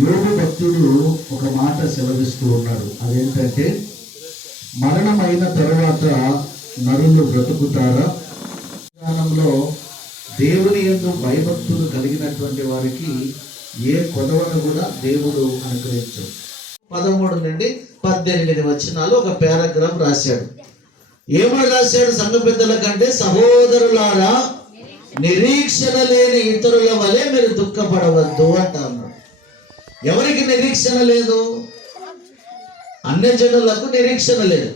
యోగు భక్తుడు ఒక మాట సెలవిస్తూ ఉన్నాడు. అదేంటంటే, మరణమైన తరువాత నరులు బ్రతుకుతారా? జ్ఞానంలో దేవుని యందు భయభక్తులు కలిగినటువంటి వారికి ఏ కొదవను కూడా దేవుడు అనుగ్రహించు. 13 నుండి 18 వచనాలు ఒక పారాగ్రాఫ్ రాశాడు. ఏమని రాశాడు? సంఘ పెద్దల కంటే సహోదరులారా, నిరీక్షణ లేని ఇతరుల వలె మీరు దుఃఖపడవద్దు అంటారు. ఎవరికి నిరీక్షణ లేదు? అన్యజనులకు నిరీక్షణ లేదు.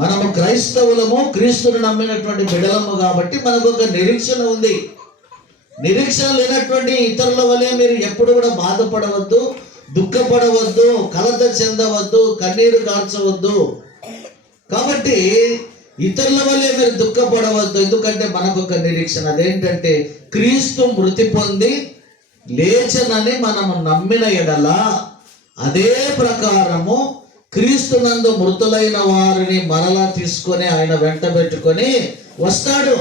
మనము క్రైస్తవులము, క్రీస్తుని నమ్మినటువంటి బిడ్డలము కాబట్టి మనకు ఒక నిరీక్షణ ఉంది. నిరీక్షణ లేనటువంటి ఇతరుల వలె మీరు ఎప్పుడు కూడా బాధపడవద్దు, దుఃఖపడవద్దు, కలత చెందవద్దు, కన్నీరు కార్చవద్దు. కాబట్టి ఇతరుల వలె మీరు దుఃఖపడవద్దు. ఎందుకంటే మనకు ఒక నిరీక్షణ. అదేంటంటే, క్రీస్తు మృతి పొంది లేచనని మనము నమ్మిన ఎడల అదే ప్రకారము క్రీస్తునందు మృతులైన వారిని మరలా తీసుకొని ఆయన వెంట పెట్టుకొని వస్తాడు.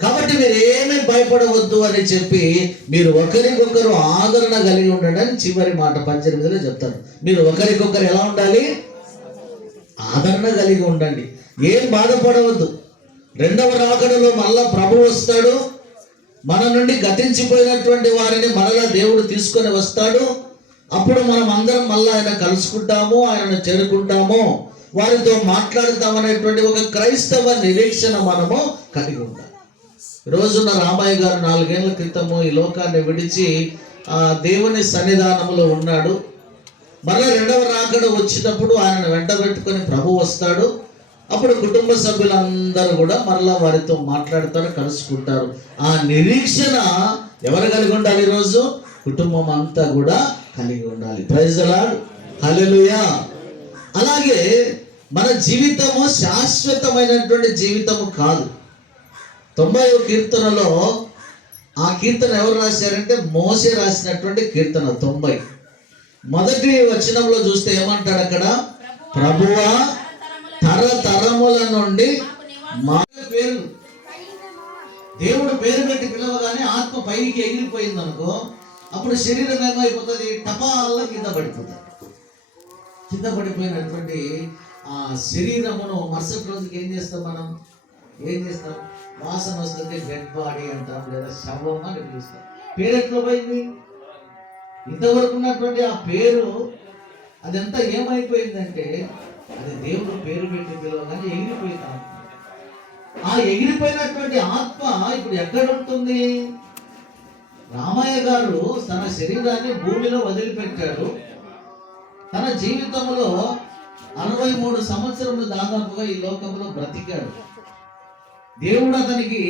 కాబట్టి మీరు ఏమీ భయపడవద్దు అని చెప్పి మీరు ఒకరికొకరు ఆదరణ కలిగి ఉండడని చివరి మాట 18లో చెప్తారు. మీరు ఒకరికొకరు ఎలా ఉండాలి? ఆదరణ కలిగి ఉండండి. ఏం బాధపడవద్దు. రెండవ రాకడలో మళ్ళా ప్రభు వస్తాడు. మన నుండి గతించిపోయినటువంటి వారిని మరలా దేవుడు తీసుకొని వస్తాడు. అప్పుడు మనం అందరం మళ్ళీ ఆయన కలుసుకుంటాము, ఆయనను చేరుకుంటాము, వారితో మాట్లాడుతామనేటువంటి ఒక క్రైస్తవ నిరీక్షణ మనము కలిగి ఉండాలి. రోజున రామయ్య గారు 4 ఏళ్ల క్రితము ఈ లోకాన్ని విడిచి దేవుని సన్నిధానంలో ఉన్నాడు. మళ్ళీ రెండవ రాకడ వచ్చినప్పుడు ఆయన వెంట పెట్టుకొని ప్రభు వస్తాడు. అప్పుడు కుటుంబ సభ్యులందరూ కూడా మరలా వారితో మాట్లాడతారు, కలుసుకుంటారు. ఆ నిరీక్షణ ఎవరు కలిగి ఉండాలి? ఈరోజు కుటుంబం అంతా కూడా కలిగి ఉండాలి. ప్రైజ్ ది లార్డ్, హల్లెలూయా. అలాగే మన జీవితము శాశ్వతమైనటువంటి జీవితము కాదు. 90వ కీర్తనలో, ఆ కీర్తన ఎవరు రాశారంటే మోషే రాసినటువంటి కీర్తన 90. మొదటి వచనంలో చూస్తే ఏమంటాడు అక్కడ? ప్రభువా, తరతరముల నుండి మా పేరు, దేవుడు పేరు పెట్టి పిలవగానే ఆత్మ పైకి ఎగిరిపోయింది అనుకో, అప్పుడు శరీరం ఏమైపోతుంది? టపాల్లో కింద పడిపోతుంది. కింద పడిపోయినటువంటి ఆ శరీరమును మరుసటి రోజుకి ఏం చేస్తాం? మనం ఏం చేస్తాం? వాసన వస్తుంది, డెడ్ బాడీ అంటాం, లేదా శవం అని పిలుస్తాం. పేరు ఎట్లా పోయింది? ఇంతవరకు ఉన్నటువంటి ఆ పేరు అదంతా ఏమైపోయిందంటే, అది దేవుడు పేరు పెట్టి పిలవగానే ఎగిరిపోయింది ఆత్మ. ఆ ఎగిరిపోయినటువంటి ఆత్మ ఇప్పుడు ఎక్కడ ఉంటుంది? రామయ్య గారు తన శరీరాన్ని భూమిలో వదిలిపెట్టాడు. తన జీవితంలో 63 సంవత్సరములు దాదాపుగా ఈ లోకంలో బ్రతికాడు. దేవుడు అతనికి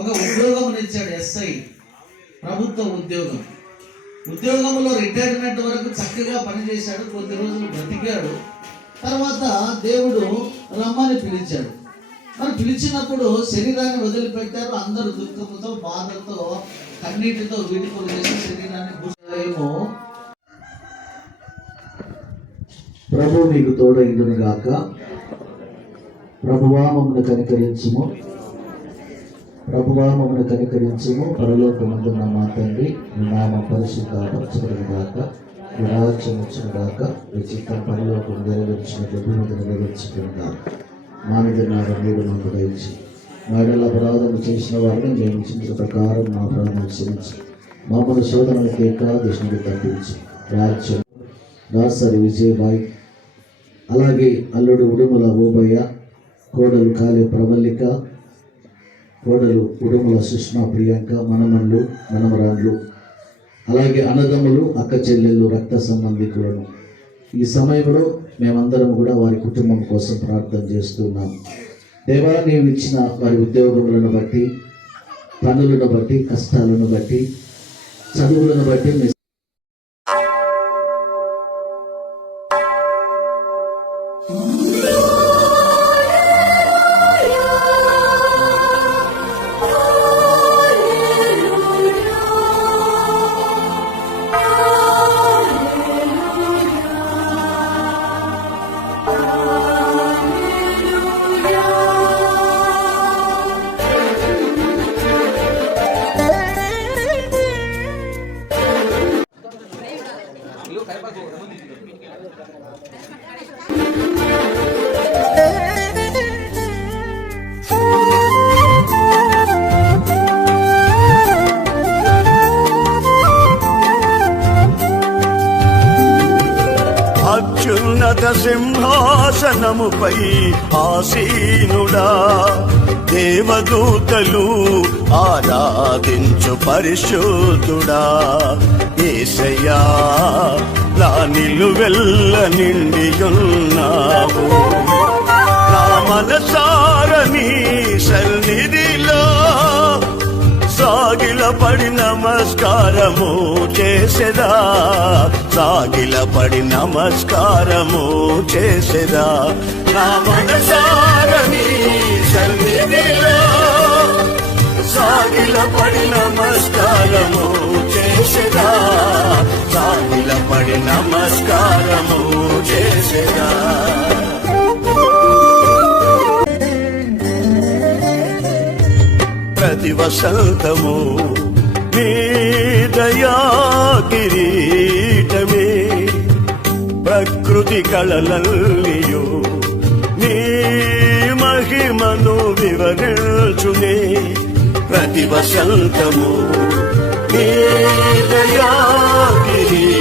ఒక ఉద్యోగం ఇచ్చాడు, ఎస్ఐ ప్రభుత్వ ఉద్యోగం. ఉద్యోగంలో రిటైర్మెంట్ వరకు చక్కగా పనిచేశాడు. కొద్ది రోజులు బ్రతికాడు. తర్వాత దేవుడు రమ్మని పిలిచాడు. మరి పిలిచినప్పుడు శరీరాన్ని వదిలిపెట్టారు. అందరూ దుఃఖంతో, బాధతో, కన్నీటితో వీడుకోలు చేసి శరీరాన్ని భూషాయేమో. ప్రభు మీకు తోడైండును గాక. ప్రభువా మమ్మల్ని కనికరించుము, ప్రభువా మమ్మల్ని కనికరించుము. పరలోకమందున్న మా తండ్రి, మీ నామం పరిశుద్ధపరచబడును గాక, మీ రాజ్యం వచ్చును గాక, మీ చిత్తం పరలోకం నెరవేర్చినట్లు భూమి మీద నెరవేర్చుకును గాక. మానవుడు మీరు మాకు దయచి, మా ఎడల అపరాధము చేసిన వారిని మేము చించిన ప్రకారం మా అపరాధం క్షమించి, మమ్మల్ని శోధనలకు ఏకాదశిని తప్పించి, రాజ్యం దాసరి విజయబాయ్, అలాగే అల్లుడు ఉడుముల ఓబయ్య, కోడలు కాళీ ప్రవల్లిక, కోడలు ఉడుముల సుష్మా ప్రియాంక, మనమళ్ళు మనమరాండ్లు, అలాగే అన్నదమ్ములు, అక్క చెల్లెళ్ళు, రక్త సంబంధికులను ఈ సమయంలో మేమందరం కూడా వారి కుటుంబం కోసం ప్రార్థన చేస్తున్నాం. దేవా, నీవు ఇచ్చిన వారి ఉద్యోగములను బట్టి, పనులను బట్టి, కష్టాలను బట్టి, చదువులను బట్టి సింహాసనముపై ఆసీనుడా, దేవదూతలు ఆరాధించు పరిశుద్ధుడా. యేసయ్యా నా నిలువెల్ల నిండియున్నావు, నా మనసార నీ సన్నిధిలో సాగిలపడి నమస్కారము చేసెదా, సాగిలపడి నమస్కారము చేసెదా. నా మనసార నీ సన్నిధిలో సాగిలపడి నమస్కారము చేసెదా, సాగిలపడి నమస్కారము చేసెదా. ప్రతి వసంతము నీ దయా కిరీటమే, ప్రకృతి కళలల్లియు నీ మహిమను వివరించునే. ప్రతి వసంతము నీ దయా కిరీటమే,